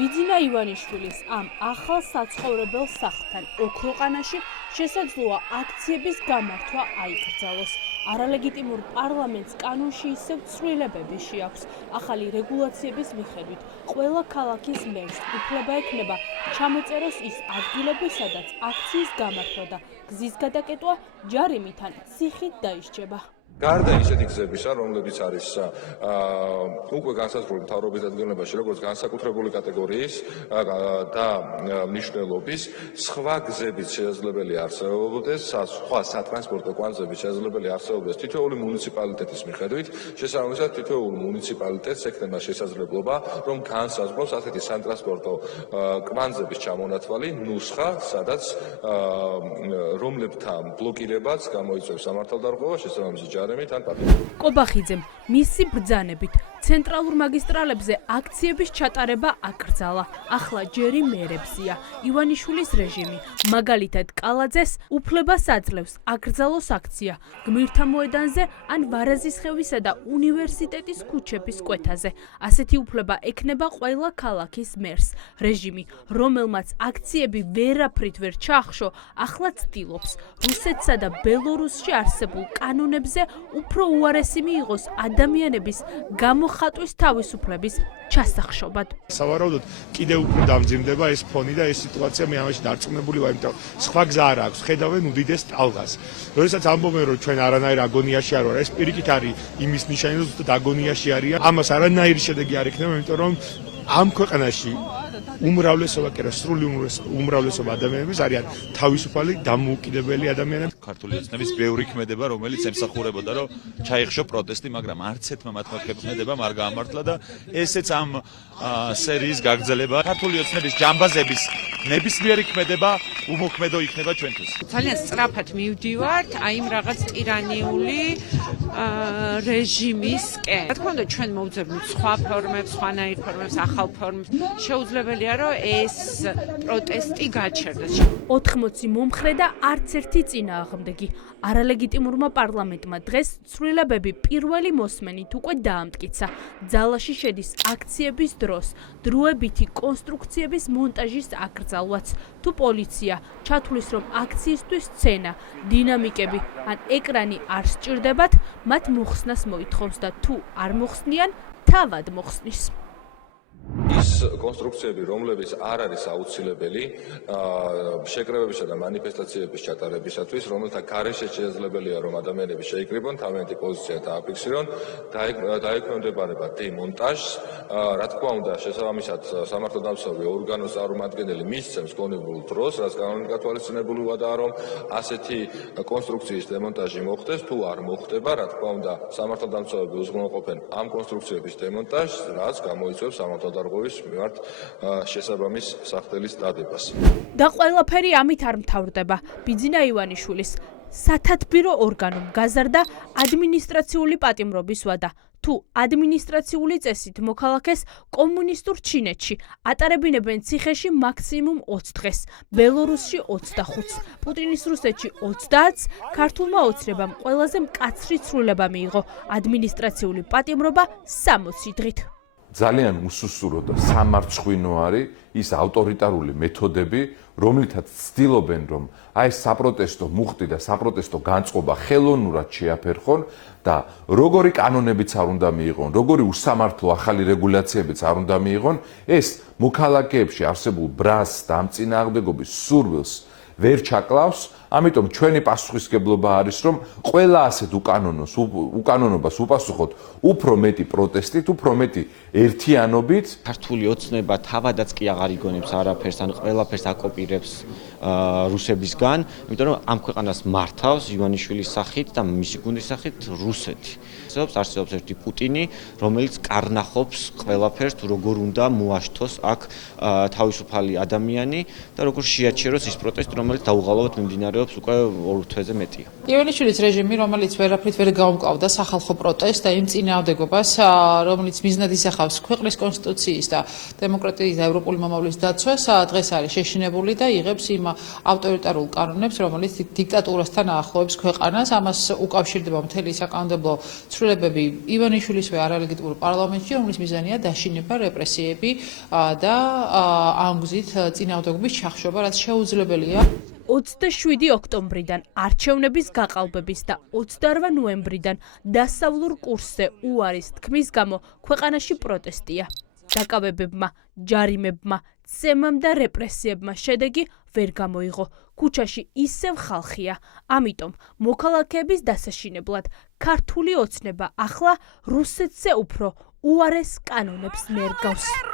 ბიძინა ივანიშვილის ამ ახალ საცხოვრებელ სახლთან ოქროყანაში შესაძლოა აქციების გამართვა აიკრძალოს. არალეგიტიმურ პარლამენტს კანონში ისევ ცვლილებები შეაქვს. ახალი რეგულაციების მიხედვით ყველა ქალაქის მერს უფლება ექნება ჩამოწეროს ის ადგილები, სადაც აქციის გამართვა და გზის გადაკეტვა ჯარიმით ან ციხით დაისჯება. გარდა ისეთი გზებისა, რომლებიც არის უკვე განსაზღვრული მთავრობის დადგენილობაში, როგორც განსაკუთრებული კატეგორიის და მნიშვნელობის, სხვა გზებიც შესაძლებელი არსებობდეს, სხვა სატრანსპორტო კვანძები შესაძლებელი არსებობდეს თითოეული მუნიციპალიტეტის მიხედვით, შესაბამისად თითოეულ მუნიციპალიტეტს ექნება შესაძლებლობა, რომ განსაზღვროს ასეთი სატრანსპორტო კვანძების ჩამონათვალი ნუსხა, სადაც რომლებთან ბლოკირებაც გამოიწვევს სამართალდარღვევა, შესაბამისი კობახიძემ მისი ბრძანებით ცენტრალურ მაგისტრალებზე აქციების ჩატარება აკრძალა. ახლა ჯერი მერებზია. ივანიშვილის რეჟიმი მაგალითად კალაძეს უფლებას აძლევს აკრძალოს აქცია გმირთა მოედანზე ან ვარაზისხევისა და უნივერსიტეტის ქუჩების კვეთაზე. ასეთი უფლება ექნება ყველა ქალაქის მერს. რეჟიმი, რომელმაც აქციები ვერაფრით ვერ ჩაახშო, ახლა ცდილობს რუსეთსა და ბელორუსში არსებულ კანონებზე უფრო უარესი მიიღოს ადამიანების გამოხატვის თავისუფლების ჩასახშობად. სავარაუდოდ კიდევ უფრო დამძიმდება ეს ფონი და ეს სიტუაცია მე ამაში დარწმუნებული ვარ, იმიტომ სხვა გზა არ აქვს, ხედავენ უდიდეს ტალღას. როდესაც ამბობენ, რომ ჩვენ არანაირ აგონიაში არ ვარ, ეს პირიქით არის იმის ნიშანი, რომ ზუსტად აგონიაში არიან. ამას არანაირი შედეგი არ ექნება, იმიტომ რომ ამ ქვეყანაში უმრავლესობა კი არა, სრული უმრავლესობა ადამიანების არიან თავისუფალი, დამოუკიდებელი ადამიანები. ქართული ოცნების ბევრი ქმედება, რომელიც ემსახურებოდა, რომ ჩაიხშო პროტესტი, მაგრამ არც ერთმა მათმა ქმედებამ არ გაამართლა და ესეც ამ სერიის გაგრძელება. ქართული ოცნების ჯამბაზების ნებისმიერი ქმედება უმოქმედო იქნება ჩვენთვის. ძალიან სწრაფად მივდივართ აი იმ რაღაც ტირანიული რეჟიმისკენ. რა თქმა უნდა, ჩვენ მოვძებნით სხვა ფორმებს, სხვანაირ ფორმებს, ახალ ფორმებს. შეუძლებელია, რომ ეს პროტესტი გაჩერდეს. 80 მომხრე და არც ერთი წინააღმდეგი. არალეგიტიმურმა პარლამენტმა დღეს ცვლილებები პირველი მოსმენით უკვე დაამტკიცა. ძალაში შედის აქციების დროს დროებითი კონსტრუქციების მონტაჟის აკრძალვაც. თუ პოლიცია ჩათვლის, რომ აქციისთვის სცენა, დინამიკები ან ეკრანი არ სჭირდებათ, მათ მოხსნას მოითხოვს და თუ არ მოხსნიან, თავად მოხსნის. ის კონსტრუქციები, რომლებიც არ არის აუცილებელი შეკრებებისა და მანიფესტაციების ჩატარებისათვის, რომელთა გარეშე შესაძლებელია, რომ ადამიანები შეიკრიბონ, თავიანთი პოზიცია დააფიქსირონ, დაექვემდებარება დემონტაჟს. რა თქმა უნდა, შესაბამისად სამართალდამცავი ორგანოს წარმომადგენელი მისცემს გონებულ დროს, რაც კანონით გათვალისწინებული ვადაა, რომ ასეთი კონსტრუქციის დემონტაჟი მოხდეს, თუ არ მოხდება, რა თქმა უნდა, სამართალდამცავები უზრუნველყოფენ ამ კონსტრუქციების დემონტაჟს, რაც გამოიწვევს სამართალდარღვევის მიმართ შესაბამის სახდელის დადებას. და ყველაფერი ამით არ მთავრდება. ბიძინა ივანიშვილის სათათბირო ორგანომ გაზარდა ადმინისტრაციული პატიმრობის ვადა. თუ ადმინისტრაციული წესით მოქალაქეს კომუნისტურ ჩინეთში ატარებინებენ ციხეში მაქსიმუმ 20 დღეს, ბელორუსში 25-ს, პუტინის რუსეთში 30-ს, ქართულმა ოცნებამ ყველაზე მკაცრი ცვლილება მიიღო ადმინისტრაციული პატიმრობა 60 დღით. ძალიან უსუსურო და სამარცხვინო არის ის ავტორიტარული მეთოდები, რომლითაც ცდილობენ, რომ აი საპროტესტო მუხტი და საპროტესტო განწყობა ხელოვნურად შეაფერხონ და როგორი კანონებიც არ უნდა მიიღონ, როგორი უსამართლო ახალი რეგულაციებიც არ უნდა მიიღონ, ეს მოქალაქეებში არსებულ ბრაზს და ამ წინააღმდეგობის სურვილს ვერ ჩაკლავს. ამიტომ ჩვენი პასუხისმგებლობა არის, რომ ყველა ასეთ უკანონობას უპასუხოთ უფრო მეტი პროტესტით, უფრო მეტი ერთიანობით. ქართული ოცნება თავადაც კი აღარ იგონებს არაფერს, ან ყველაფერს აკოპირებს რუსებისგან, იმიტომ რომ ამ ქვეყანას მართავს ივანიშვილის სახით და მისი გუნდის სახით რუსეთი. არსებობს ერთი პუტინი, რომელიც კარნახობს ყველაფერს, თუ როგორ უნდა მოაშთოს აქ თავისუფალი ადამიანი და როგორ შეაჩეროს ის პროტესტი, რომელიც რომელიც დაუღალავად მიმდინარეობს უკვე 2 თვეზე მეტია. ივანიშვილის რეჟიმი, რომელიც ვერაფრით ვერ გაუმკლავდა სახალხო პროტესტს და იმ წინააღმდეგობას, რომელიც მიზნად ისახავს ქვეყნის კონსტიტუციის და დემოკრატიის და ევროპული მომავლის დაცვას, დღეს არის შეშინებული და იღებს იმ ავტორიტარულ კანონებს, რომელიც დიქტატურასთან აახლოებს ქვეყანას. ამას უკავშირდება მთელი საკანონმდებლო ცვლილებები ივანიშვილისვე არალეგიტიმურ პარლამენტში, რომლის მიზანია დაშინება, რეპრესიები და ამ გზით წინააღმდეგობის ჩახშობა, რაც შეუძლებელია. 27 ოქტომბრიდან არჩევნების გაყალბების და 28 ნოემბრიდან დასავლურ კურსზე უარის თქმის გამო ქვეყანაში პროტესტია. დაკავებებმა, ჯარიმებმა, წემამ და რეპრესიებმა შედეგი ვერ გამოიღო. ქუჩაში ისევ ხალხია. ამიტომ მოქალაქეების დასაშინებლად ქართული ოცნება ახლა რუსეთზე უფრო უარეს კანონებს ნერგავს.